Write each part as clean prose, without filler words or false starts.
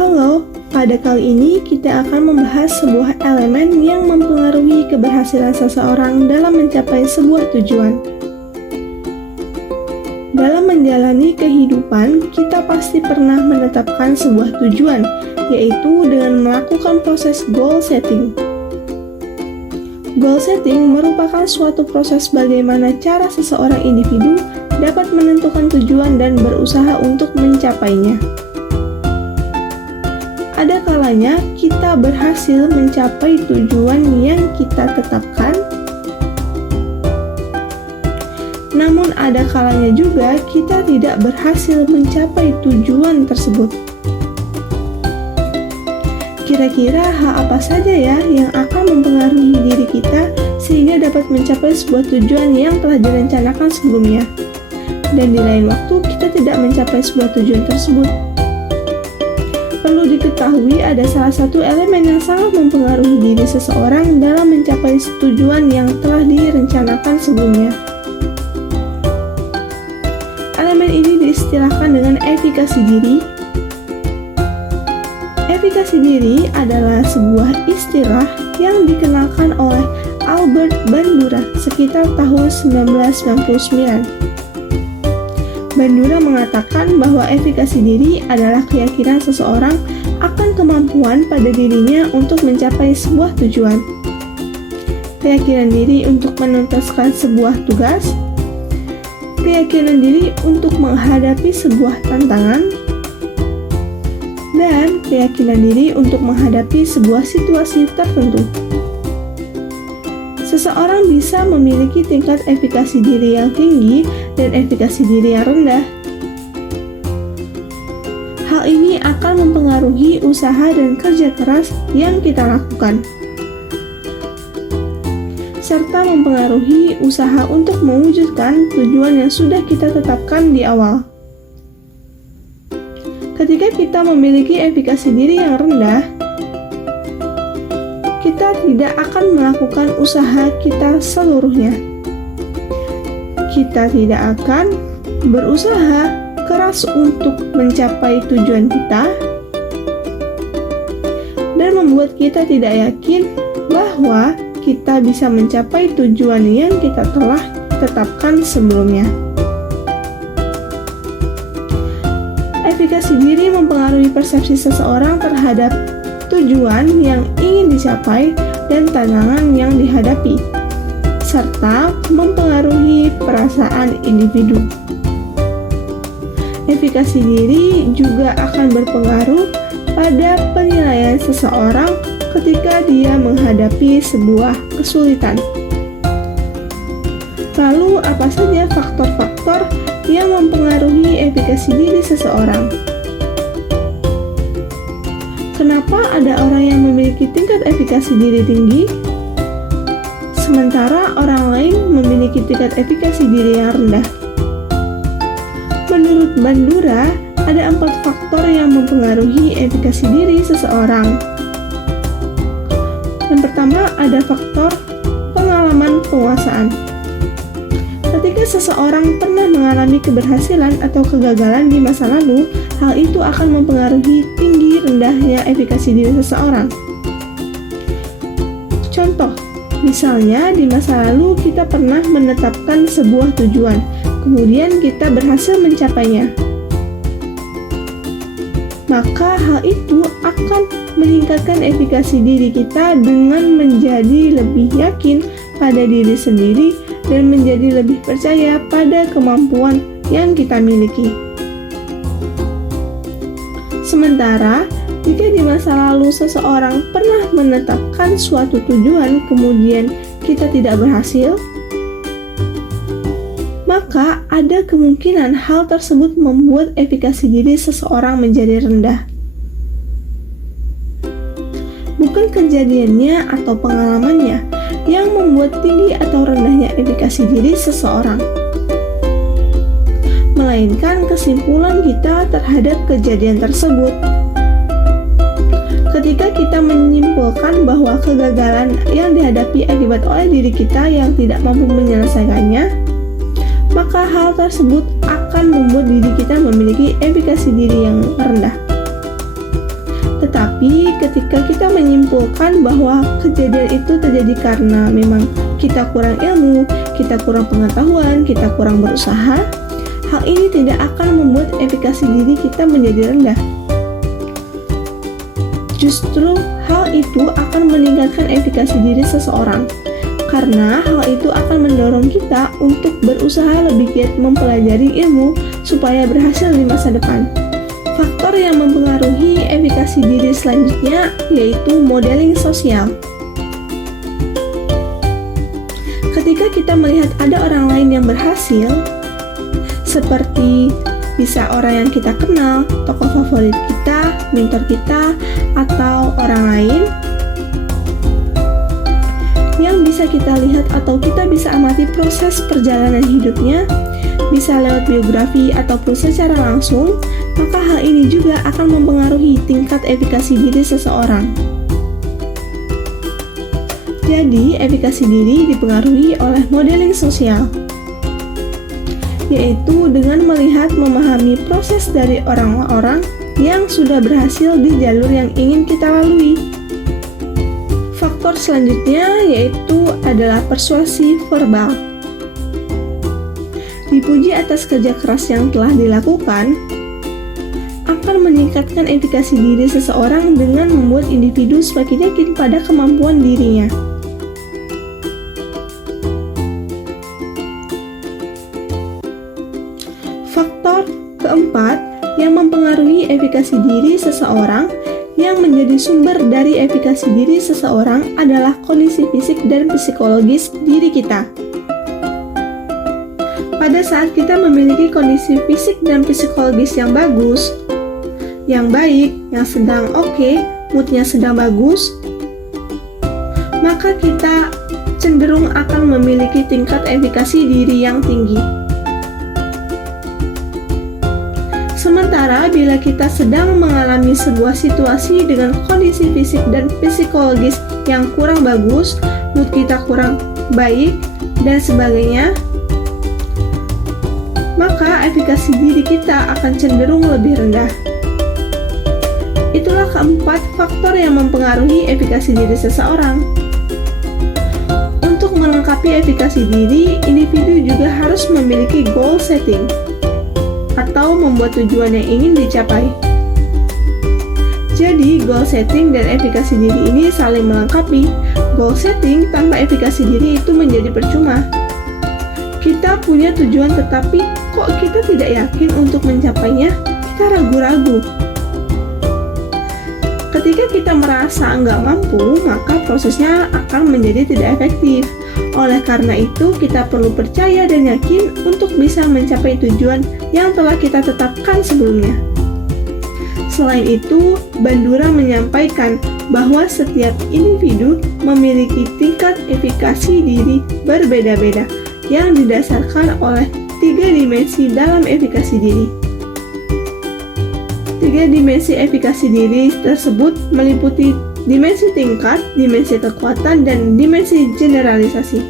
Halo, pada kali ini kita akan membahas sebuah elemen yang mempengaruhi keberhasilan seseorang dalam mencapai sebuah tujuan. Dalam menjalani kehidupan, kita pasti pernah menetapkan sebuah tujuan, yaitu dengan melakukan proses goal setting. Goal setting merupakan suatu proses bagaimana cara seseorang individu dapat menentukan tujuan dan berusaha untuk mencapainya. Ada kalanya kita berhasil mencapai tujuan yang kita tetapkan, namun ada kalanya juga kita tidak berhasil mencapai tujuan tersebut. Kira-kira hal apa saja ya yang akan mempengaruhi diri kita sehingga dapat mencapai sebuah tujuan yang telah direncanakan sebelumnya, dan di lain waktu kita tidak mencapai sebuah tujuan tersebut? Perlu diketahui ada salah satu elemen yang sangat mempengaruhi diri seseorang dalam mencapai tujuan yang telah direncanakan sebelumnya. Elemen ini diistilahkan dengan efikasi diri. Efikasi diri adalah sebuah istilah yang dikenalkan oleh Albert Bandura sekitar tahun 1999. Bandura mengatakan bahwa efikasi diri adalah keyakinan seseorang akan kemampuan pada dirinya untuk mencapai sebuah tujuan. Keyakinan diri untuk menuntaskan sebuah tugas, keyakinan diri untuk menghadapi sebuah tantangan, dan keyakinan diri untuk menghadapi sebuah situasi tertentu. Seseorang bisa memiliki tingkat efikasi diri yang tinggi dan efikasi diri yang rendah. Hal ini akan mempengaruhi usaha dan kerja keras yang kita lakukan, serta mempengaruhi usaha untuk mewujudkan tujuan yang sudah kita tetapkan di awal. Ketika kita memiliki efikasi diri yang rendah, kita tidak akan melakukan usaha kita seluruhnya. Kita tidak akan berusaha keras untuk mencapai tujuan kita, dan membuat kita tidak yakin bahwa kita bisa mencapai tujuan yang kita telah tetapkan sebelumnya. Efikasi diri mempengaruhi persepsi seseorang terhadap tujuan yang ingin dicapai dan tantangan yang dihadapi, serta mempengaruhi perasaan individu. Efikasi diri juga akan berpengaruh pada penilaian seseorang ketika dia menghadapi sebuah kesulitan. Lalu, apa saja faktor-faktor yang mempengaruhi efikasi diri seseorang? Kenapa ada orang yang memiliki tingkat efikasi diri tinggi, sementara orang lain memiliki tingkat efikasi diri yang rendah? Menurut Bandura, ada 4 faktor yang mempengaruhi efikasi diri seseorang. Yang pertama, ada faktor pengalaman penguasaan. Ketika seseorang pernah mengalami keberhasilan atau kegagalan di masa lalu, hal itu akan mempengaruhi tinggi rendahnya efikasi diri seseorang. Contoh, misalnya di masa lalu kita pernah menetapkan sebuah tujuan, kemudian kita berhasil mencapainya. Maka hal itu akan meningkatkan efikasi diri kita dengan menjadi lebih yakin pada diri sendiri dan menjadi lebih percaya pada kemampuan yang kita miliki. Sementara, jika di masa lalu seseorang pernah menetapkan suatu tujuan kemudian kita tidak berhasil, maka ada kemungkinan hal tersebut membuat efikasi diri seseorang menjadi rendah. Bukan kejadiannya atau pengalamannya yang membuat tinggi atau rendahnya efikasi diri seseorang, melainkan kesimpulan kita terhadap kejadian tersebut. Ketika kita menyimpulkan bahwa kegagalan yang dihadapi akibat oleh diri kita yang tidak mampu menyelesaikannya, maka hal tersebut akan membuat diri kita memiliki efikasi diri yang rendah. Tetapi ketika kita menyimpulkan bahwa kejadian itu terjadi karena memang kita kurang ilmu, kita kurang pengetahuan, kita kurang berusaha, hal ini tidak akan membuat efikasi diri kita menjadi rendah. Justru hal itu akan meningkatkan efikasi diri seseorang, karena hal itu akan mendorong kita untuk berusaha lebih giat mempelajari ilmu supaya berhasil di masa depan. Faktor yang mempengaruhi efikasi diri selanjutnya yaitu modeling sosial. Ketika kita melihat ada orang lain yang berhasil, seperti bisa orang yang kita kenal, tokoh favorit kita, mentor kita, atau orang lain yang bisa kita lihat atau kita bisa amati proses perjalanan hidupnya, bisa lewat biografi ataupun secara langsung, maka hal ini juga akan mempengaruhi tingkat efikasi diri seseorang. Jadi, efikasi diri dipengaruhi oleh modeling sosial, yaitu dengan melihat memahami proses dari orang-orang yang sudah berhasil di jalur yang ingin kita lalui. Faktor selanjutnya yaitu adalah persuasi verbal. Dipuji atas kerja keras yang telah dilakukan akan meningkatkan efikasi diri seseorang dengan membuat individu semakin yakin pada kemampuan dirinya. Faktor keempat yang mempengaruhi efikasi diri seseorang yang menjadi sumber dari efikasi diri seseorang adalah kondisi fisik dan psikologis diri kita. Pada saat kita memiliki kondisi fisik dan psikologis yang bagus, yang baik, yang sedang oke, moodnya sedang bagus, maka kita cenderung akan memiliki tingkat efikasi diri yang tinggi. Sementara bila kita sedang mengalami sebuah situasi dengan kondisi fisik dan psikologis yang kurang bagus, mood kita kurang baik, dan sebagainya, maka efikasi diri kita akan cenderung lebih rendah. Itulah keempat faktor yang mempengaruhi efikasi diri seseorang. Untuk melengkapi efikasi diri, individu juga harus memiliki goal setting atau membuat tujuan yang ingin dicapai. Jadi, goal setting dan efikasi diri ini saling melengkapi. Goal setting tanpa efikasi diri itu menjadi percuma. Kita punya tujuan tetapi kok kita tidak yakin untuk mencapainya, kita ragu-ragu. Ketika kita merasa nggak mampu, maka prosesnya akan menjadi tidak efektif. Oleh karena itu, kita perlu percaya dan yakin untuk bisa mencapai tujuan yang telah kita tetapkan sebelumnya. Selain itu, Bandura menyampaikan bahwa setiap individu memiliki tingkat efikasi diri berbeda-beda yang didasarkan oleh 3 dimensi dalam efikasi diri. 3 dimensi efikasi diri tersebut meliputi dimensi tingkat, dimensi kekuatan, dan dimensi generalisasi.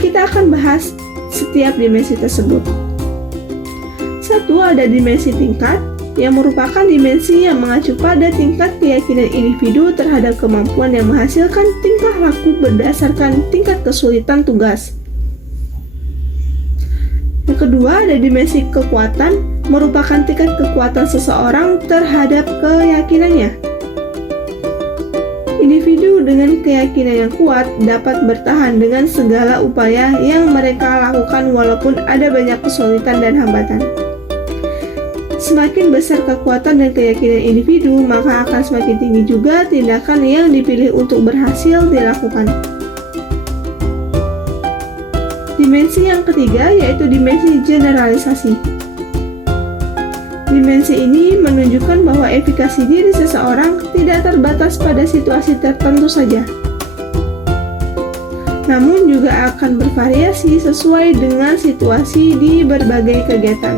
Kita akan bahas setiap dimensi tersebut. 1. Ada dimensi tingkat, yang merupakan dimensi yang mengacu pada tingkat keyakinan individu terhadap kemampuan yang menghasilkan tingkah laku berdasarkan tingkat kesulitan tugas. Yang kedua, ada dimensi kekuatan, merupakan tingkat kekuatan seseorang terhadap keyakinannya. Individu dengan keyakinan yang kuat dapat bertahan dengan segala upaya yang mereka lakukan walaupun ada banyak kesulitan dan hambatan. Semakin besar kekuatan dan keyakinan individu, maka akan semakin tinggi juga tindakan yang dipilih untuk berhasil dilakukan. Dimensi yang ketiga yaitu dimensi generalisasi. Dimensi ini menunjukkan bahwa efikasi diri seseorang tidak terbatas pada situasi tertentu saja, namun juga akan bervariasi sesuai dengan situasi di berbagai kegiatan.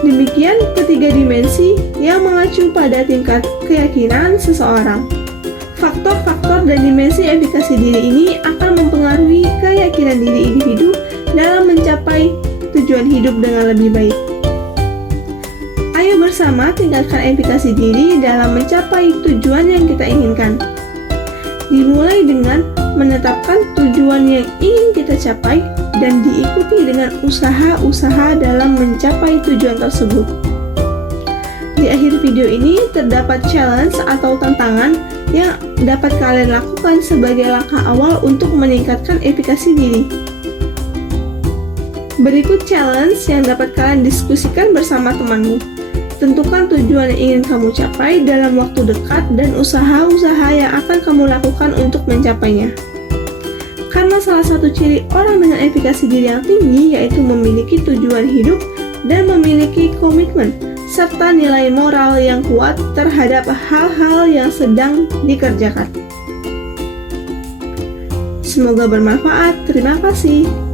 Demikian ketiga dimensi yang mengacu pada tingkat keyakinan seseorang. Faktor-faktor dan dimensi efikasi diri ini akan mempengaruhi keyakinan diri individu dalam mencapai tujuan hidup dengan lebih baik. Ayo Bersama tingkatkan efikasi diri dalam mencapai tujuan yang kita inginkan. Dimulai dengan menetapkan tujuan yang ingin kita capai dan diikuti dengan usaha-usaha dalam mencapai tujuan tersebut. Di akhir video ini terdapat challenge atau tantangan yang dapat kalian lakukan sebagai langkah awal untuk meningkatkan efikasi diri. Berikut challenge yang dapat kalian diskusikan bersama temanmu. Tentukan tujuan yang ingin kamu capai dalam waktu dekat dan usaha-usaha yang akan kamu lakukan untuk mencapainya. Karena salah satu ciri orang dengan efikasi diri yang tinggi yaitu memiliki tujuan hidup dan memiliki komitmen serta nilai moral yang kuat terhadap hal-hal yang sedang dikerjakan. Semoga bermanfaat. Terima kasih.